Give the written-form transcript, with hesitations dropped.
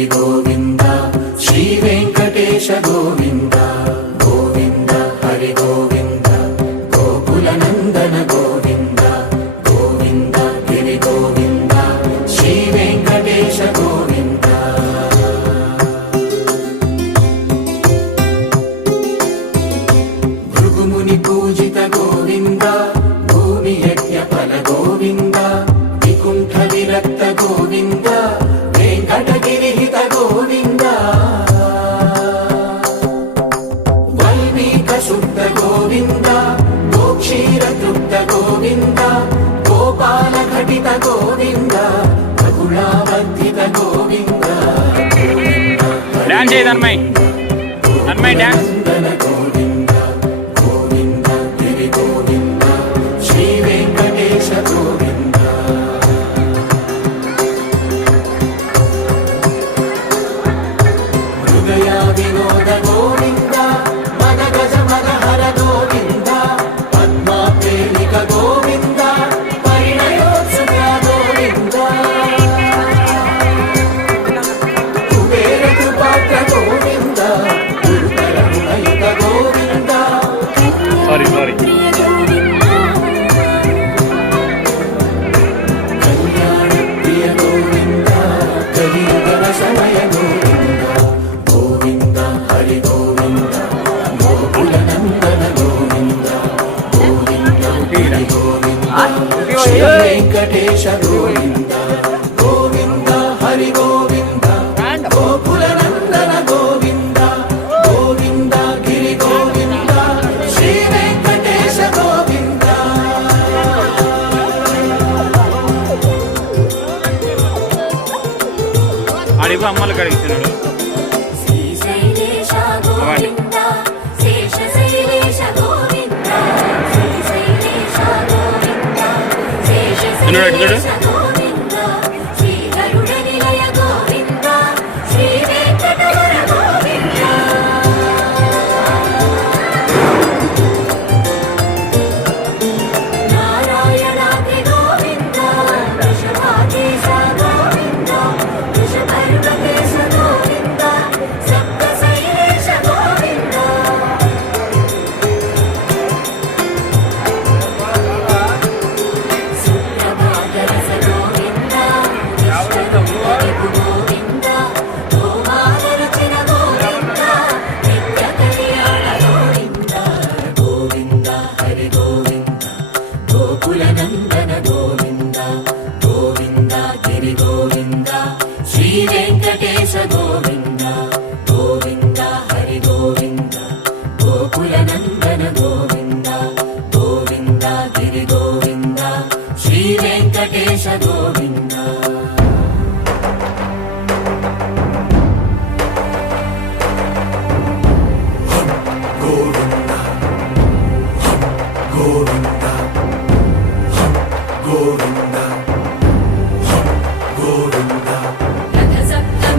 గిరి గోవింద శ్రీ వెంకటేశ గోవింద గోవింద హరి గోవింద గోకుల నందన గోవింద గోవింద గిరి గోవింద శ్రీ వెంకటేశ గోవింద భృగుముని పూజిత గోవింద భూమి యజ్ఞ ఫల గోవింద వికుంఠ విరక్త గోవింద వెంకటగిరిహిత గోవింద వల్మీక శుద్ధ గోవింద గోక్షీర తృప్త గోవింద గోపాల ఘటిత గోవింద రఘుళావర్ధిత గోవింద డాన్స్ చేయదన్నమై అన్నమై డాన్స్ గోవింద గోవింద గిరి గోవింద శ్రీ వెంకటేశ గోవింద హృదయ వినోద గోవింద మద గజ మద హర గోవింద పద్మా ప్రేమిక గోవింద పరిణయోత్సుక గోవింద కుబేర కృపాత్ర గోవింద గురుతర గుణయుత గోవింద సారీ కళ్యాణ ప్రియ గోవింద కలియుగ సమయ గోవింద గోవింద హరి గోవింద గోకుల నందన గోవింద గోవింద గిరి గోవింద శ్రీ వెంకటేశ గోవింద గోవింద హరి గోవింద గోకుల నందన గోవింద గోవింద గిరి గోవింద శ్రీ వెంకటేశ గోవింద ఆడిపో అమ్మలు కడిగిస్తున్నాడు శ్రీశైలేశ గోవింద శేషశైలేశ గోవింద శ్రీశైలేశ గోవింద చూడు, చూడు. శేషశైలేశ